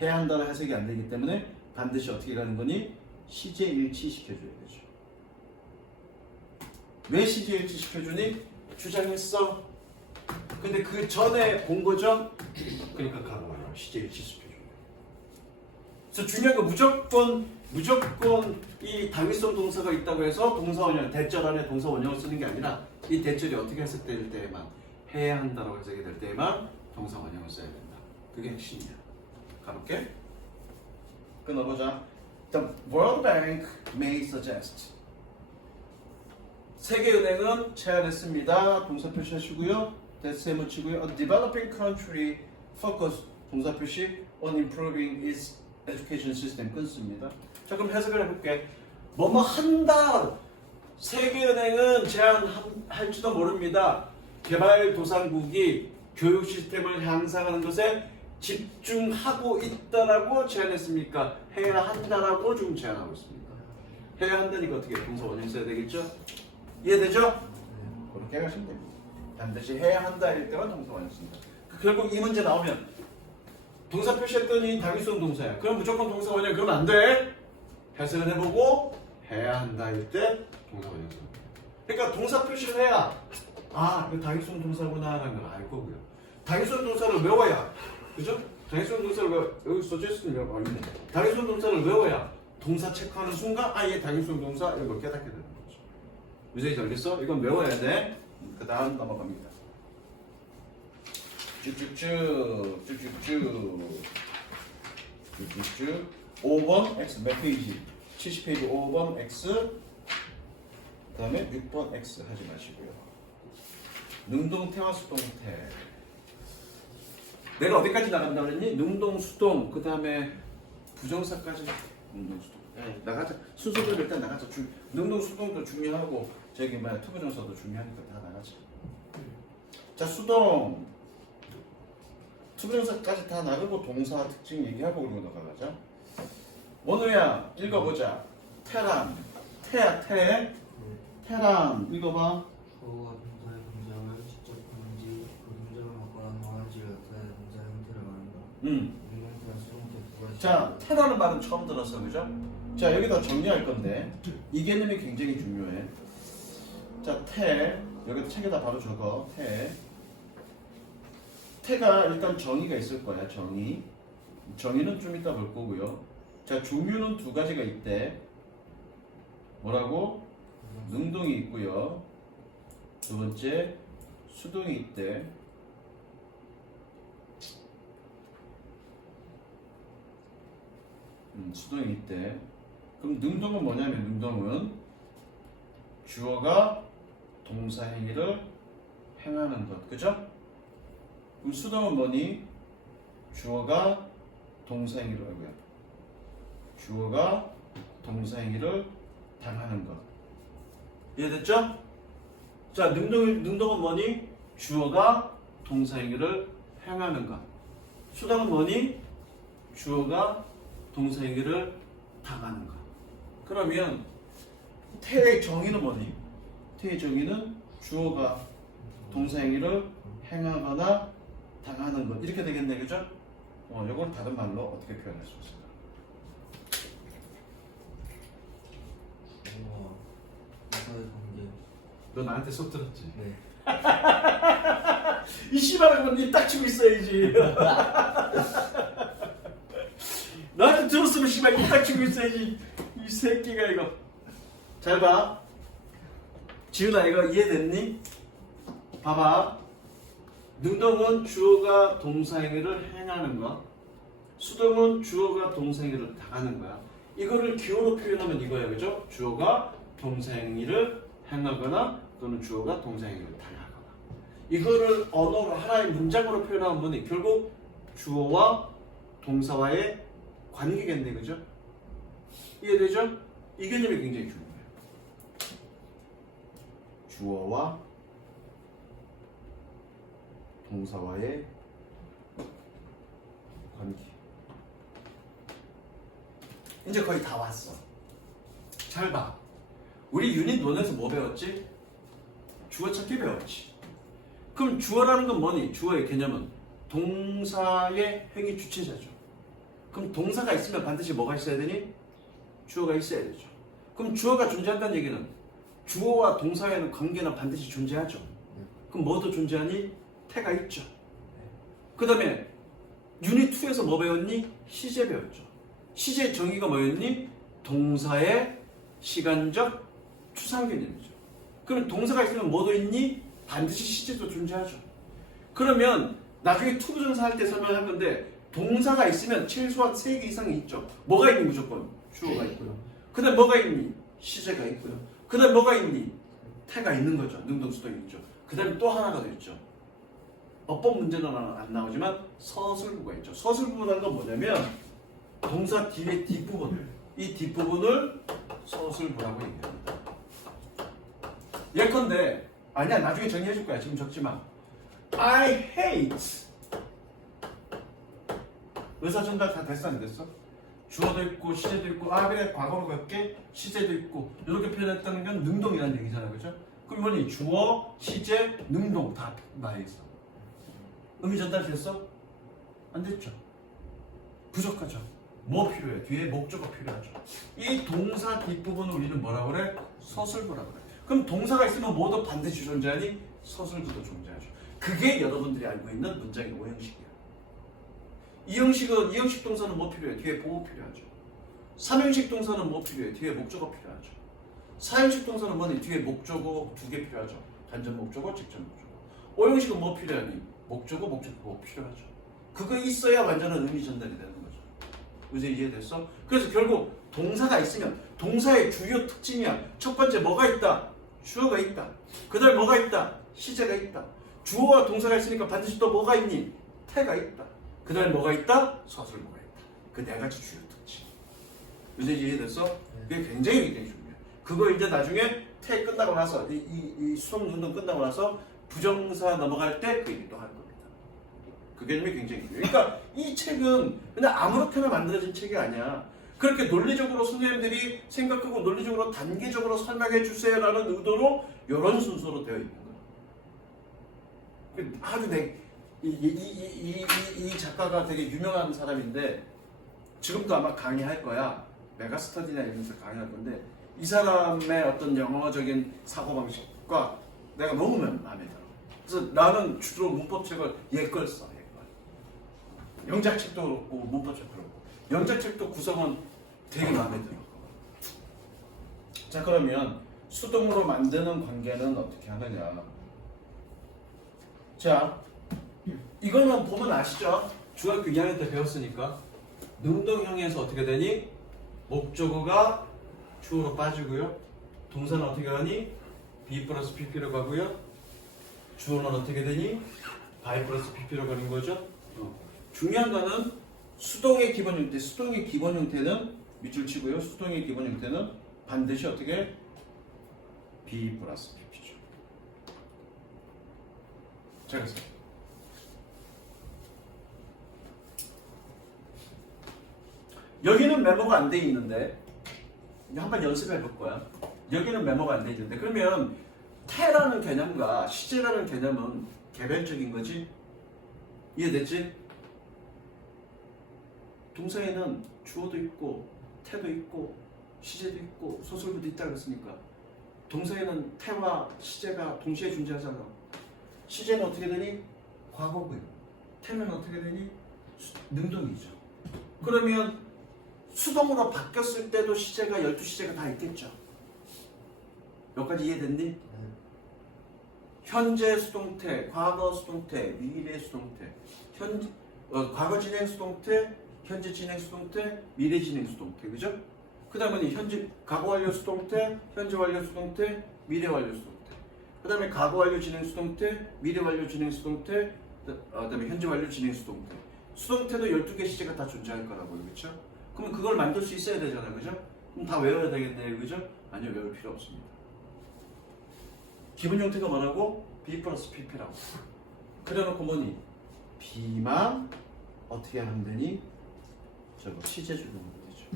해야 한다라 해석이 안 되기 때문에 반드시 어떻게 가는 거니? 시제 일치 시켜줘야 되죠. 왜 시제 일치 시켜주니? 주장했어. 근데 그 전에 본 거죠? 그러니까 가고 와요. 시제 일치 시켜줘요. 그래서 중요한 건 무조건 이 당위성 동사가 있다고 해서 동사 원형, 대절 안에 동사 원형을 쓰는 게 아니라 이 대절이 어떻게 해석될 때에만 해야 한다라고 해석이 될 때에만 동사 원형을 써야 된다. 그게 핵심이야. 가볼게. 끊어보자. The World Bank may suggest. 세계은행은 제안했습니다. 동사 표시하시고요. 대세 묻히고요. A developing country focus 동사 표시 on improving its education system 끊습니다. 자 그럼 해석을 해볼게. 뭐뭐 한다. 세계은행은 제안할지도 모릅니다. 개발도상국이 교육 시스템을 향상하는 것에 집중하고 있다라고 제안했습니까? 해야 한다라고 지금 제안하고 있습니다. 해야 한다니까 어떻게 동사 원형 써야 되겠죠? 이해되죠? 그렇게 하시면 됩니다. 반드시 해야 한다일 때만 동사 원형 씁니다. 결국 이 문제 나오면 동사 표시했더니 당위성 동사야. 그럼 무조건 동사 원형 그러면 안 돼. 해석을 해보고 해야 한다일 때 동사 원형 씁니다. 그러니까 동사 표시를 해야 이거 당위성 동사구나 라는 걸 알 거고요. 당위성 동사를 외워야 그죠? 당위성 동사를 여기 써져 있으면 알겠네. 당위성 동사를 외워야 동사 체크하는 순간 얘 당위성 동사 이런 걸 깨닫게 되는 거죠. 무슨 얘기인지 알겠어? 이건 외워야 돼. 그 다음 넘어갑니다. 쭉쭉쭉 5번 X 몇 페이지? 70페이지 5번 X 그 다음에 6번 X 하지 마시고요. 능동태와 수동태. 내가 어디까지 나간다 그랬니? 능동, 수동, 그 다음에 부정사까지. 능동, 수동. 나가자. 순서대로 일단 나가자. 능동, 수동도 중요하고 저기 투부정사도 중요하니까 다 나가자. 자, 수동. 투부정사까지 다 나가고 동사 특징 얘기하고 그러고 나가자. 원우야 읽어보자. 테란. 태야 태. 테란 읽어봐. 주어가 동사의 동작을 직접 하는지 그 동작을 바꿔는 하는지를 나타내는 동사 형태를 말한다. 능동태와 수동태 두 가지. 자, 테라는 말은 처음 들었어, 그죠? 자, 여기다 정리할 건데 이 개념이 굉장히 중요해. 자, 태 여기 책에다 바로 적어. 태가 일단 정의가 있을 거야. 정의는 좀 이따 볼 거고요. 자, 종류는 두 가지가 있대. 뭐라고? 능동이 있고요. 두 번째 수동이 있대. 수동이 있대. 그럼 능동은 뭐냐면 능동은 주어가 동사 행위를 행하는 것. 그죠? 그럼 수동은 뭐니? 주어가 동사 행위를 하고요. 주어가 동사 행위를 당하는 것. 이해됐죠? 자, 능동은 뭐니? 주어가 동사 행위를 행하는 것. 수동은 뭐니? 주어가 동사행위를 당하는 거. 그러면 태의 정의는 뭐니? 태의 정의는 주어가 동사행위를 행하거나 당하는 것. 이렇게 되겠네, 그죠? 이걸 다른 말로 어떻게 표현할 수 있을까? 주어와 동사의 관계. 너 나한테 속 들었지? 네. 이 씨발은 건니 딱 치고 있어야지. 나한테 들었으면 씨발 딱 치고 있어야지. 이 새끼가 이거. 잘 봐. 지훈아 이거 이해됐니? 봐봐. 능동은 주어가 동사행위를 행하는 거. 수동은 주어가 동사행위를 당하는 거야. 이거를 기호로 표현하면 이거야, 그죠? 주어가 동사행위를 행하거나 또는 주어가 동사행위를 당하거나. 이거를 언어로 하나의 문장으로 표현하면 뭐니? 결국 주어와 동사와의 관계겠네, 그죠? 이해되죠? 이 개념이 굉장히 중요해요. 주어와 동사와의 관계. 이제 거의 다 왔어. 잘 봐. 우리 유닛 1에서 뭐 배웠지? 주어 찾기 배웠지. 그럼 주어라는 건 뭐니? 주어의 개념은 동사의 행위 주체자죠. 그럼 동사가 있으면 반드시 뭐가 있어야 되니? 주어가 있어야 되죠. 그럼 주어가 존재한다는 얘기는 주어와 동사의 관계는 반드시 존재하죠. 그럼 뭐도 존재하니? 태가 있죠. 그 다음에 유닛 2에서 뭐 배웠니? 시제 배웠죠. 시제의 정의가 뭐였니? 동사의 시간적 추상 개념이죠. 그럼 동사가 있으면 뭐도 있니? 반드시 시제도 존재하죠. 그러면 나중에 투부정사 할 때 설명할 건데 동사가 있으면 최소한 3개 이상이 있죠. 뭐가 있니? 무조건 주어가 있고요. 그 다음 뭐가 있니? 시제가 있고요. 그 다음 뭐가 있니? 태가 있는 거죠. 능동수동이 있죠. 그 다음에 또 하나가 더 있죠. 어법 문제는 안 나오지만 서술부가 있죠. 서술부라는 건 뭐냐면 동사 뒤에 뒷부분, 이 뒷부분을 서술부라고 얘기합니다. 예컨대 아니야, 나중에 정리해 줄 거야. 지금 적지 마. I hate. 의사전달 다 됐어 안 됐어? 주어도 있고 시제도 있고, 아 그래 과거로 갈게, 시제도 있고, 이렇게 표현했다는 건 능동이라는 얘기잖아, 그죠? 그럼 뭐니? 주어, 시제, 능동 다 나에 있어. 의미 전달 됐어? 안 됐죠? 부족하죠? 뭐 필요해? 뒤에 목적어 필요하죠. 이 동사 뒷부분을 우리는 뭐라고 그래? 서술부라고 그래. 그럼 동사가 있으면 뭐도 반드시 존재하니? 서술부도 존재하죠. 그게 여러분들이 알고 있는 문장의 오형식이야. 이형식 동사는 뭐 필요해? 뒤에 보호 필요하죠. 삼형식 동사는 뭐 필요해? 뒤에 목적어 필요하죠. 사형식 동사는 뭐니? 뒤에 목적어 2개 필요하죠. 간접 목적어, 직접 목적어. 오형식은 뭐 필요하니? 목적어, 목적어 필요하죠. 그거 있어야 완전한 의미 전달이 되는 거죠. 이제 이해됐어? 그래서 결국 동사가 있으면 동사의 주요 특징이야. 첫 번째 뭐가 있다? 주어가 있다. 그 다음에 뭐가 있다? 시제가 있다. 주어와 동사가 있으니까 반드시 또 뭐가 있니? 태가 있다. 그 다음에 뭐가 있다? 서술부가 있다. 그 네 가지 주요 특징. 이제 이해됐어? 그게 굉장히 중요해. 그거 이제 나중에 태 끝나고 나서 이 수동 운동 끝나고 나서 부정사 넘어갈 때 그 얘기 또 할 겁니다. 그 개념이 굉장히 중요해요. 그러니까 이 책은 그냥 아무렇게나 만들어진 책이 아니야. 그렇게 논리적으로 선생님들이 생각하고 논리적으로 단계적으로 설명해 주세요라는 의도로 이런 순서로 되어 있는 거야. 아주 이 작가가 되게 유명한 사람인데 지금도 아마 강의할 거야. 메가스터디나 이런 데서 강의할 건데 이 사람의 어떤 영어적인 사고방식과 내가 너무 마음에 들어. 그래서 나는 주로 문법책을 얘걸 써. 영작책도 그렇고 문법책도 그렇고 영작책도 구성은 되게 마음에 들어. 자, 그러면 수동으로 만드는 관계는 어떻게 하느냐. 자, 이거는 보면 아시죠? 중학교 2학년 때 배웠으니까 능동형에서 어떻게 되니? 목적어가 주어로 빠지고요. 동사는 어떻게 가니? be 플러스 pp로 가고요. 주어는 어떻게 되니? by 플러스 pp로 가는 거죠. 중요한 거는 수동의 기본 형태. 수동의 기본 형태는 밑줄 치고요. 수동의 기본 형태는 반드시 어떻게? be 플러스 pp죠. 자, 그래서 여기는 메모가 안 돼 있는데 한번 연습해 볼 거야. 여기는 메모가 안 돼 있는데 그러면 태라는 개념과 시제라는 개념은 개별적인 거지? 이해됐지? 동사에는 주어도 있고 태도 있고 시제도 있고 소설부도 있다 그랬으니까 동사에는 태와 시제가 동시에 존재하잖아. 시제는 어떻게 되니? 과거고요. 태는 어떻게 되니? 능동이죠. 그러면 수동으로 바뀌었을 때도 시제가 12시제가 다 있겠죠. 여기까지 이해됐니? 현재 수동태, 과거 수동태, 미래 수동태, 과거 진행 수동태, 현재 진행 수동태, 미래 진행 수동태, 그죠? 그 다음에 현재 과거 완료 수동태, 현재 완료 수동태, 미래 완료 수동태. 그 다음에 과거 완료 진행 수동태, 미래 완료 진행 수동태, 그 다음에 현재 완료 진행 수동태. 수동태도 12개 시제가 다 존재할 거라고요, 그렇죠? 그럼 그걸 만들 수 있어야 되잖아요, 그죠? 그럼 다 외워야 되겠네요, 그죠? 아니요, 외울 필요 없습니다. 기본 형태가 뭐라고? B 플러스 PP라고. 그래놓고 뭐니? B만 어떻게 하면 되니? 저거 시제 적용하면 되죠.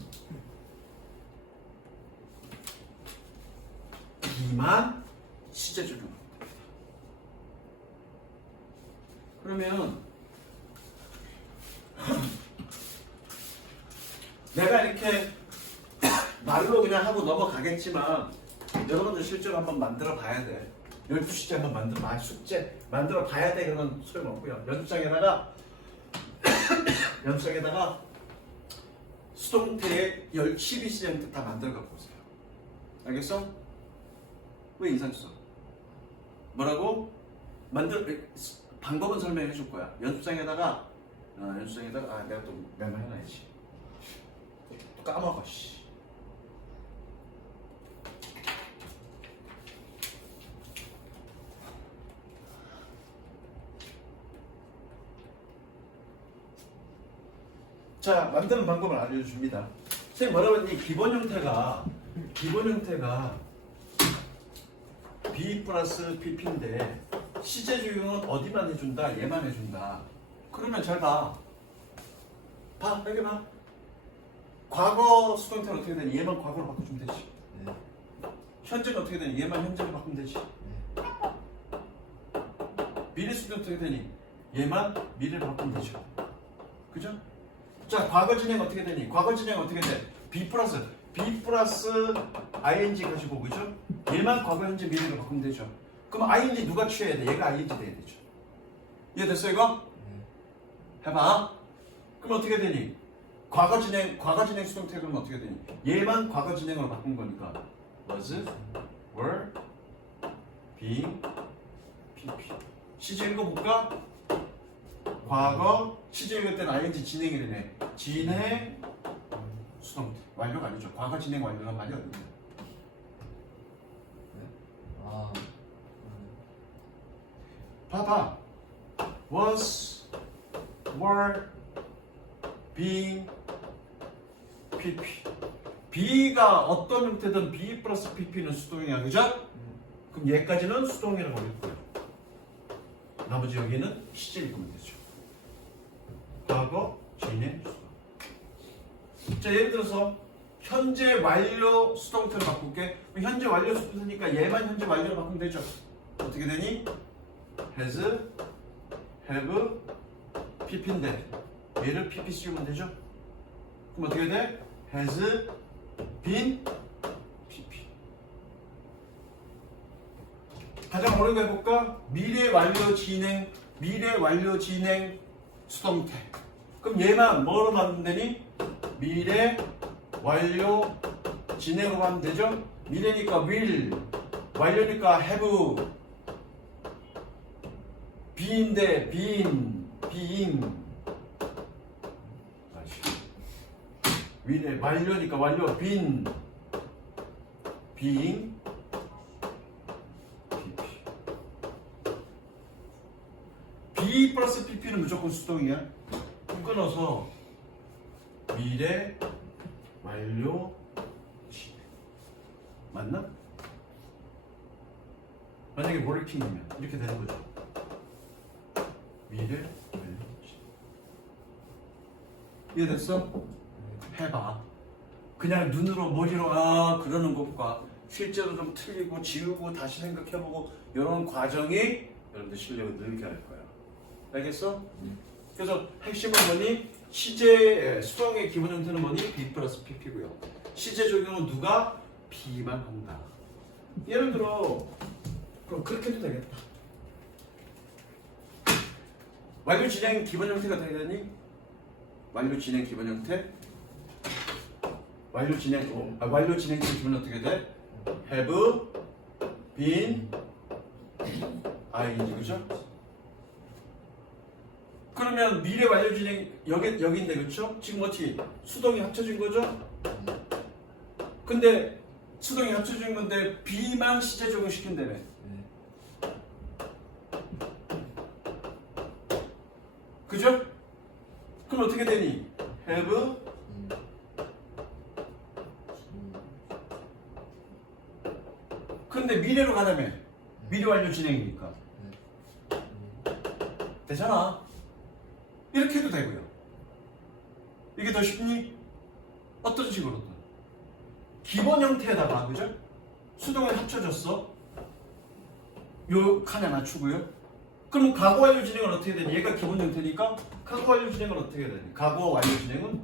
B만 시제 적용하면 됩니다. 그러면 내가 이렇게 말로 그냥 하고 넘어가겠지만 여러분들 실제로 한번 만들어 봐야 돼. 12시제 한번 만들어 봐. 숙제 만들어 봐야 돼. 그러면 소용없고요. 연습장에다가 수동태에 12시제부터 다 만들어 갖고 오세요. 알겠어? 왜 인상 써? 뭐라고? 방법은 설명해 줄 거야. 연습장에다가 내가 또 메모해놔야지. 또 까먹어 씨. 자, 만드는 방법을 알려줍니다. 선생님 뭐라고 했니? 기본 형태가 B 플러스 PP인데 시제 적용은 어디만 해준다? 얘만 해준다. 그러면 잘 봐. 여기 봐. 과거 수동태는 어떻게 되니? 얘만 과거로 바꿔주면 되지. 네. 현재는 어떻게 되니? 얘만 현재로 바꾸면 되지. 네. 미래 수동태 어떻게 되니? 얘만 미래로 바꾸면 되죠. 그죠? 자, 과거 진행 어떻게 되니? 과거 진행 어떻게 돼? B 플러스 ing 가지고 그죠? 얘만 과거, 현재, 미래로 바꾸면 되죠. 그럼 ing 누가 취해야 돼? 얘가 ing 돼야 되죠. 이해됐어 이거? 해봐. 그럼 어떻게 되니? 과거 진행 수동태 그러면 어떻게 되니? 얘만 과거 진행으로 바꾼 거니까 was, were, being, pp. 시제 읽어볼까? 과거 시제 읽을 때는 ing 진행이래네. 진행 수동태 완료가 아니죠. 과거 진행 완료란 말이 어딨냐? 아, 봐봐. was, were, being, pp. B가 어떤 형태든 B 플러스 PP는 수동이야, 그죠? 그럼 얘까지는 수동이라고 할 거예요. 나머지 여기는 시제 읽으면 되죠. 과거, 진행, 수동. 자, 예를 들어서 현재 완료 수동태로 바꿀게. 현재 완료 수동태니까 얘만 현재 완료로 바꾸면 되죠. 어떻게 되니? has, have, pp인데 얘를 pp 씌우면 되죠. 그럼 어떻게 돼? has been pp. 가장 어려운 거 해볼까? 미래 완료 진행 수동태. 그럼 얘만 뭐로 만들면 되니? 미래 완료 진행으로 하면 되죠? 미래니까 will, 완료니까 have, be인데 being. 미래 완료니까 완료 being, pp. B 플러스 PP는 무조건 수동이야. 끊어서 미래 완료 진행. 맞나? 만약에 working이면 이렇게 되는 거죠. 미래 완료 진행. 이해됐어? 해봐. 그냥 눈으로 머리로 그러는 것과 실제로 좀 틀리고 지우고 다시 생각해보고 이런 과정이 여러분들 실력을 늘게 할 거야. 알겠어? 그래서 핵심은 뭐니? 시제 수동의 기본 형태는 뭐니? B 플러스 PP고요. 시제 적용은 누가? B만 한다. 예를 들어 그럼 그렇게 해도 되겠다. 완료 진행 기본 형태가 어떻게 되니? 완료 진행 기본 형태? 완료 진행 기본 어떻게 돼? have been ing 그죠? 그러면 미래 완료 진행 여기인데 그쵸? 지금 어떻게 수동이 합쳐진 거죠? 근데 수동이 합쳐진 건데 B만 시제 적용시킨다며. 그죠? 그럼 어떻게 되니? have 근데 미래로 가다며. 미래 완료 진행이니까. 되잖아. 이렇게 해도 되고요. 이게 더 쉽니? 어떤 식으로든. 기본 형태에다가, 그죠? 수동에 합쳐졌어. 요 칸에 맞추고요. 그럼 과거 완료 진행은 어떻게 되니? 얘가 기본 형태니까 과거 완료 진행은 어떻게 되니? 과거 완료 진행은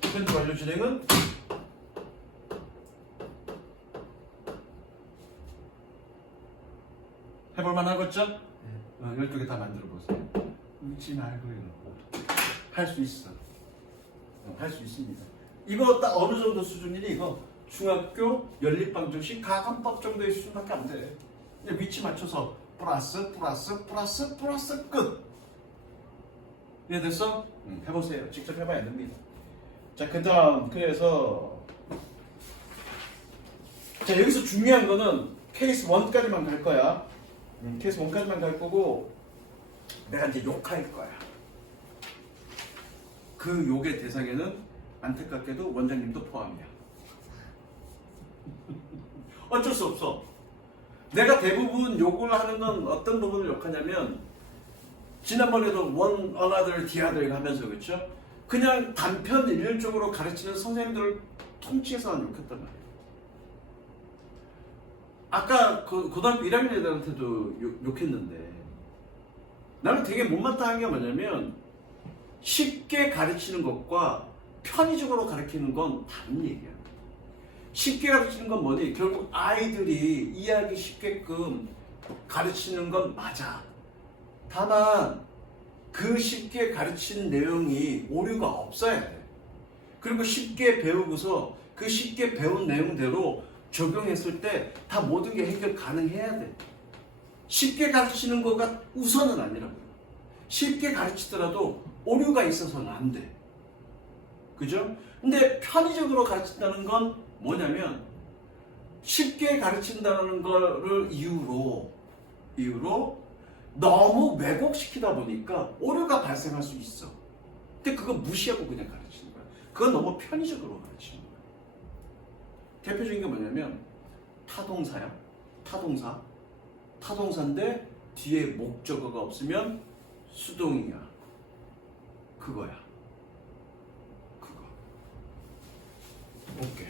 현재 완료 진행은 해볼만 하겠죠? 12개 다 만들어 보세요. 웃지 말고 할 수 있어. 할 수 있습니다. 이거 딱 어느 정도 수준이니? 이거 중학교 연립방정식 가감법 정도의 수준밖에 안 돼. 근데 위치 맞춰서 플러스 끝. 이해됐어? 해보세요. 직접 해봐야 됩니다. 자, 그 다음 그래서 자, 여기서 중요한 거는 케이스 1까지만 갈 거야. 케이스 1까지만 갈 거고 내가 이제 욕할 거야. 그 욕의 대상에는 안타깝게도 원장님도 포함이야. 어쩔 수 없어. 내가 대부분 욕을 하는 건 어떤 부분을 욕하냐면 지난번에도 one, another, the other 하면서 그렇죠? 그냥 단편 일률적으로 가르치는 선생님들을 통치해서 난 욕했단 말이에요. 아까 고등학교 1학년 애들한테도 욕했는데 나는 되게 못마땅한 게 뭐냐면 쉽게 가르치는 것과 편의적으로 가르치는 건 다른 얘기야. 쉽게 가르치는 건 뭐니? 결국 아이들이 이해하기 쉽게끔 가르치는 건 맞아. 다만 그 쉽게 가르치는 내용이 오류가 없어야 돼. 그리고 쉽게 배우고서 그 쉽게 배운 내용대로 적용했을 때 다 모든 게 해결 가능해야 돼. 쉽게 가르치는 거가 우선은 아니라고요. 쉽게 가르치더라도 오류가 있어서는 안 돼. 그죠? 근데 편의적으로 가르친다는 건 뭐냐면 쉽게 가르친다는 거를 이유로 너무 왜곡시키다 보니까 오류가 발생할 수 있어. 근데 그거 무시하고 그냥 가르치는 거야. 그건 너무 편의적으로 가르치는 거야. 대표적인 게 뭐냐면 타동사야. 타동사인데 뒤에 목적어가 없으면 수동이야. 그거야. 그거. 오케이.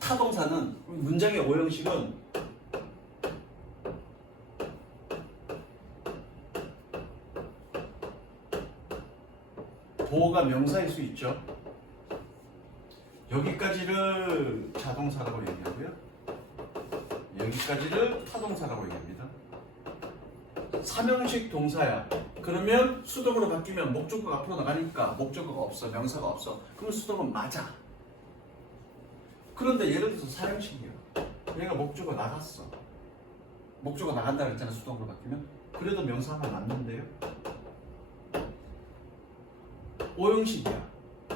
타동사는 문장의 오형식은 보어가 명사일 수 있죠. 여기까지를 자동사라고 얘기하고요. 여기까지를 타동사라고 얘기합니다. 삼형식 동사야. 그러면 수동으로 바뀌면 목적어가 앞으로 나가니까 목적어가 없어. 명사가 없어. 그럼 수동은 맞아. 그런데 예를 들어서 사형식이야. 얘가 목적어 나갔어. 목적어 나간다 그랬잖아. 수동으로 바뀌면. 그래도 명사 하나 남는데요. 오형식이야.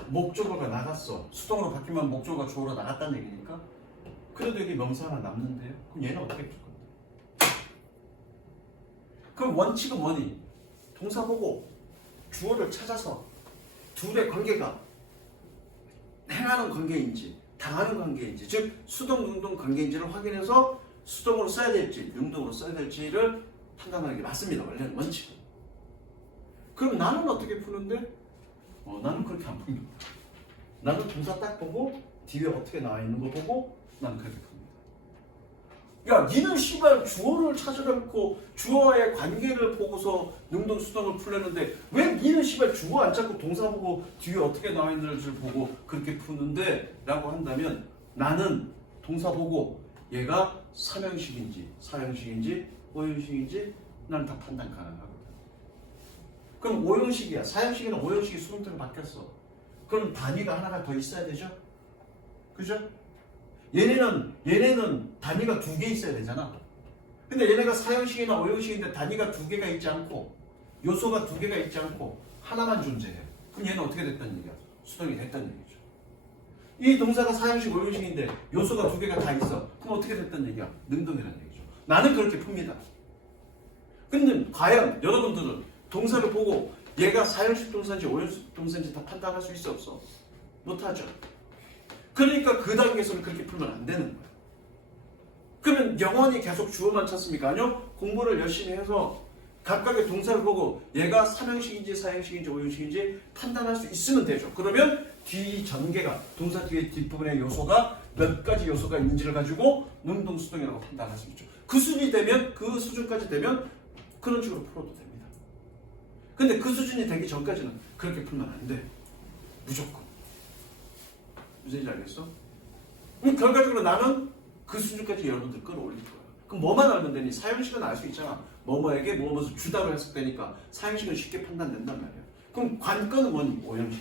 목적어가 나갔어. 수동으로 바뀌면 목적어가 주어로 나갔다는 얘기니까. 그래도 여기 명사 하나 남는데요. 그럼 얘는 어떻게 풀 건데? 그럼 원칙은 뭐니? 동사 보고 주어를 찾아서 둘의 관계가 행하는 관계인지 당하는 관계인지, 즉 수동, 능동 관계인지를 확인해서 수동으로 써야 될지 능동으로 써야 될지를 판단하는 게 맞습니다. 원래는 원칙은. 그럼 나는 어떻게 푸는데? 나는 그렇게 안 풉니다. 나는 동사 딱 보고 뒤에 어떻게 나와 있는 거 보고 나는 그렇게 풉니다. 야, 니는 씨발 주어를 찾아갖고 주어의 관계를 보고서 능동수동을 풀려는데 왜 니는 씨발 주어 안 찾고 동사 보고 뒤에 어떻게 나와 있는지를 보고 그렇게 푸는데? 라고 한다면 나는 동사 보고 얘가 3형식인지 4형식인지 5형식인지 나는 다 판단 가능하거든. 그럼 5형식이야. 4형식이나 5형식이 수동태로 바뀌었어. 그럼 단위가 하나가 더 있어야 되죠? 그죠? 얘네는 단위가 2개 있어야 되잖아. 근데 얘네가 4형식이나 5형식인데 단위가 2개가 있지 않고 요소가 2개가 있지 않고 하나만 존재해. 그럼 얘는 어떻게 됐다는 얘기야? 수동이 됐다는 얘기죠. 이 동사가 4형식, 5형식인데 요소가 2개가 다 있어. 그럼 어떻게 됐다는 얘기야? 능동이라는 얘기죠. 나는 그렇게 풉니다. 근데 과연 여러분들은 동사를 보고 얘가 4형식 동사인지 5형식 동사인지 다 판단할 수 있어 없어? 못하죠. 그러니까 그 단계에서는 그렇게 풀면 안 되는 거야. 그러면 영원히 계속 주어만 찾습니까? 아니요. 공부를 열심히 해서 각각의 동사를 보고 얘가 3형식인지 4형식인지 5형식인지 판단할 수 있으면 되죠. 그러면 뒤 전개가 동사 뒤에 뒷부분의 요소가 몇 가지 요소가 있는지를 가지고 능동수동이라고 판단할 수 있죠. 그 수준이 되면 그 수준까지 되면 그런 식으로 풀어도 됩니다. 근데 그 수준이 되기 전까지는 그렇게 풀면 안 돼. 무조건. 무슨 얘기인지 알겠어? 결과적으로 나는 그 수준까지 여러분들 끌어올릴 거야. 그럼 뭐만 알면 되니? 사형식은 알 수 있잖아. 뭐뭐에게 뭐뭐를 주다로 해석되니까 사형식은 쉽게 판단된단 말이야. 그럼 관건은 뭐니? 5형식.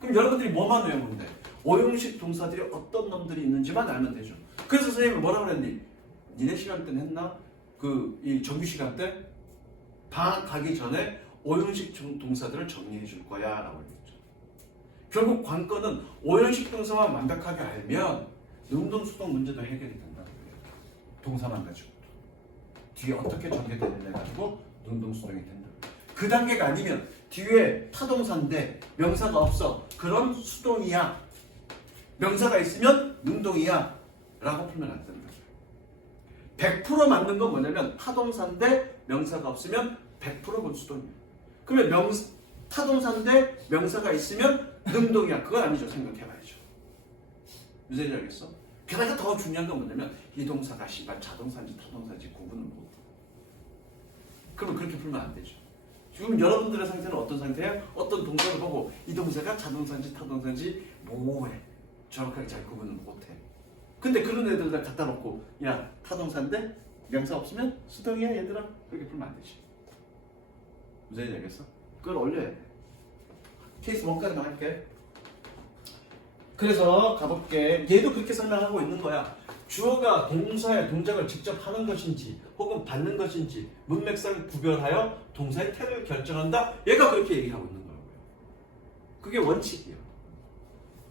그럼 여러분들이 뭐만 외우면 돼? 5형식 동사들이 어떤 놈들이 있는지만 알면 되죠. 그래서 선생님이 뭐라고 그랬니? 니네 시간 때는 했나? 이 정규 시간 때 방학 가기 전에 5형식 동사들을 정리해 줄 거야 라고 했죠. 결국 관건은 5형식 동사만 완벽하게 알면 능동수동 문제도 해결이 된다는 거예요. 동사만 가지고 뒤에 어떻게 전개되느냐 가지고 능동수동이 된다. 그 단계가 아니면 뒤에 타동사인데 명사가 없어. 그럼 수동이야. 명사가 있으면 능동이야 라고 풀면 안 된다. 100% 맞는 건 뭐냐면 타동사인데 명사가 없으면 100% 수동이야. 그러면 타동사인데 명사가 있으면 능동이야. 그건 아니죠. 생각해봐야죠. 무슨 얘기인지 알겠어? 게다가 더 중요한 건 뭐냐면 이 동사가 씨발 자동사인지 타동사인지 구분을 못해. 그러면 그렇게 풀면 안 되죠. 지금 여러분들의 상태는 어떤 상태야? 어떤 동사를 보고 이 동사가 자동사인지 타동사인지 뭐해. 정확하게 잘 구분을 못해. 근데 그런 애들을 갖다 놓고 야 타동사인데 명사 없으면 수동이야 얘들아. 그렇게 풀면 안 되지. 무슨 얘기인지 알겠어? 그걸 올려야 돼. 케이스 1까지만 할게. 그래서 가볼게. 얘도 그렇게 설명하고 있는 거야. 주어가 동사의 동작을 직접 하는 것인지 혹은 받는 것인지 문맥상 구별하여 동사의 태를 결정한다. 얘가 그렇게 얘기하고 있는 거고요. 그게 원칙이에요.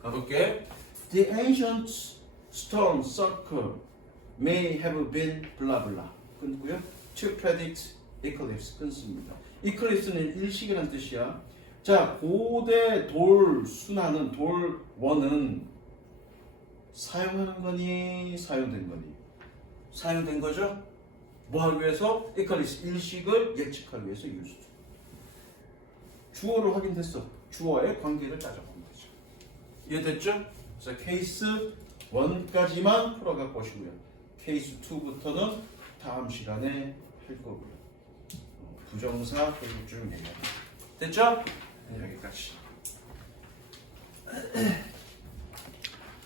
가볼게. The ancient storm circle may have been blah blah. 끊고요. To predict eclipse. 끊습니다. eclipse는 일식이라는 뜻이야. 자, 고대 돌 순환은 돌원은 사용하는 거니 사용된 거니? 사용된 거죠? 뭐 하기 위해서? eclipse 일식을 예측하기 위해서 use. 주어로 확인됐어. 주어의 관계를 따져보면 되죠. 이해됐죠? 자, 케이스 1까지만 풀어가 보시고요. 케이스 2부터는 다음 시간에 할 거고요. 부정사 계속 쭉 얘기합니다. 됐죠? 여기까지.